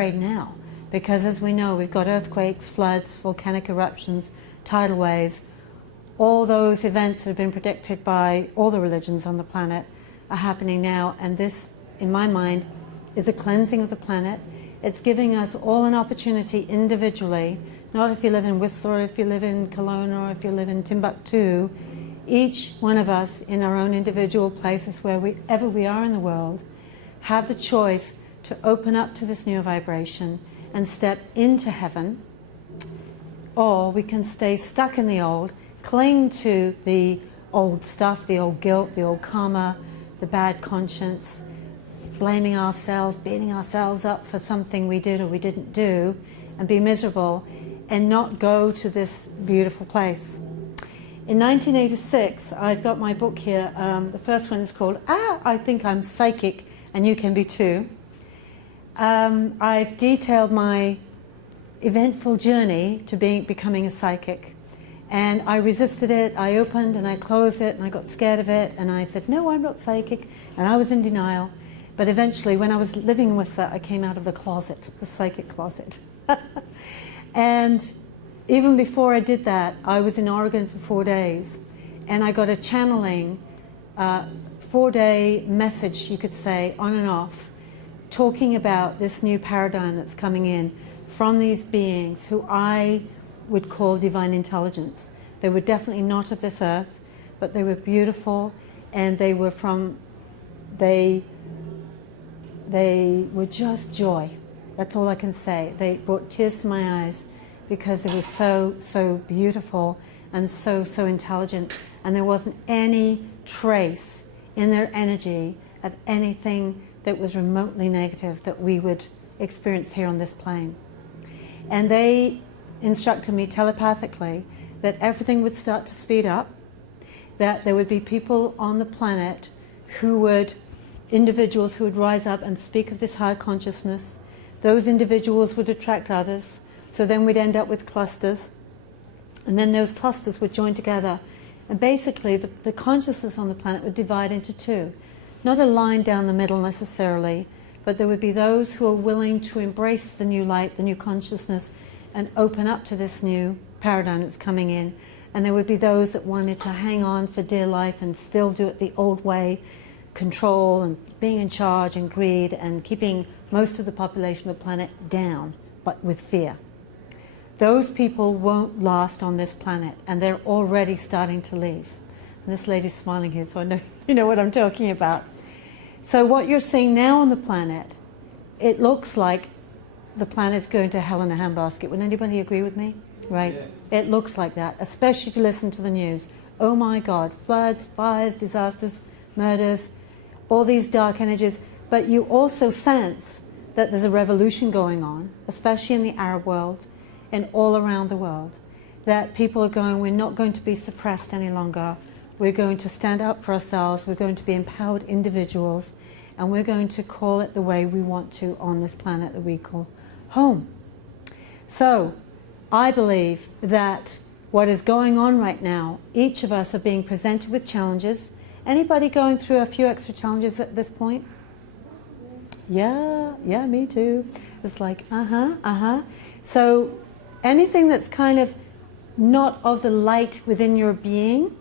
afraid now, because as we know, we've got earthquakes, floods, volcanic eruptions, tidal waves. All those events that have been predicted by all the religions on the planet are happening now, and this, in my mind, is a cleansing of the planet. It's giving us all an opportunity individually, not if you live in Whistler, or if you live in Cologne, or if you live in Timbuktu, each one of us in our own individual places wherever we are in the world, have the choice to open up to this new vibration and step into heaven, or we can stay stuck in the old, cling to the old stuff, the old guilt, the old karma, the bad conscience, blaming ourselves, beating ourselves up for something we did or we didn't do, and be miserable and not go to this beautiful place. In 1986, I've got my book here. The first one is called I Think I'm Psychic and You Can Be Too. I've detailed my eventful journey to becoming a psychic. And I resisted it, I opened and I closed it, and I got scared of it, and I said, no, I'm not psychic, and I was in denial. But eventually, when I was living with that, I came out of the closet, the psychic closet. And even before I did that, I was in Oregon for 4 days, and I got a channeling, 4-day message, you could say, on and off, talking about this new paradigm that's coming in from these beings who I would call divine intelligence. They were definitely not of this earth, but they were beautiful, and they were they were just joy. That's all I can say. They brought tears to my eyes because they were so beautiful and so intelligent, and there wasn't any trace in their energy of anything that was remotely negative that we would experience here on this plane. And they instructed me telepathically that everything would start to speed up, that there would be people on the planet individuals who would rise up and speak of this higher consciousness. Those individuals would attract others, so then we'd end up with clusters, and then those clusters would join together, and basically the consciousness on the planet would divide into two. Not a line down the middle necessarily, but there would be those who are willing to embrace the new light, the new consciousness, and open up to this new paradigm that's coming in. And there would be those that wanted to hang on for dear life and still do it the old way, control and being in charge and greed and keeping most of the population of the planet down, but with fear. Those people won't last on this planet, and they're already starting to leave. And this lady's smiling here, so I know you know what I'm talking about. So what you're seeing now on the planet, it looks like the planet's going to hell in a handbasket. Would anybody agree with me? Right? Yeah. It looks like that, especially if you listen to the news. Oh my God, floods, fires, disasters, murders, all these dark energies. But you also sense that there's a revolution going on, especially in the Arab world and all around the world, that people are going, we're not going to be suppressed any longer. We're going to stand up for ourselves. We're going to be empowered individuals, and we're going to call it the way we want to on this planet that we call home. So I believe that what is going on right now, each of us are being presented with challenges. Anybody going through a few extra challenges at this point? Yeah, me too. It's like, So anything that's kind of not of the light within your being,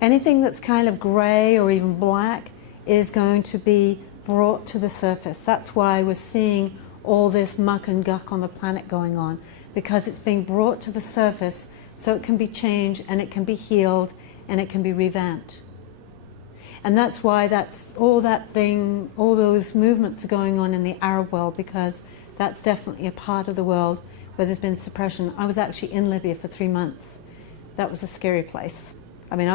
anything that's kind of gray or even black is going to be brought to the surface. That's why we're seeing all this muck and guck on the planet going on, because it's being brought to the surface so it can be changed and it can be healed and it can be revamped. And that's why all those movements are going on in the Arab world, because that's definitely a part of the world where there's been suppression. I was actually in Libya for 3 months. That was a scary place. I mean,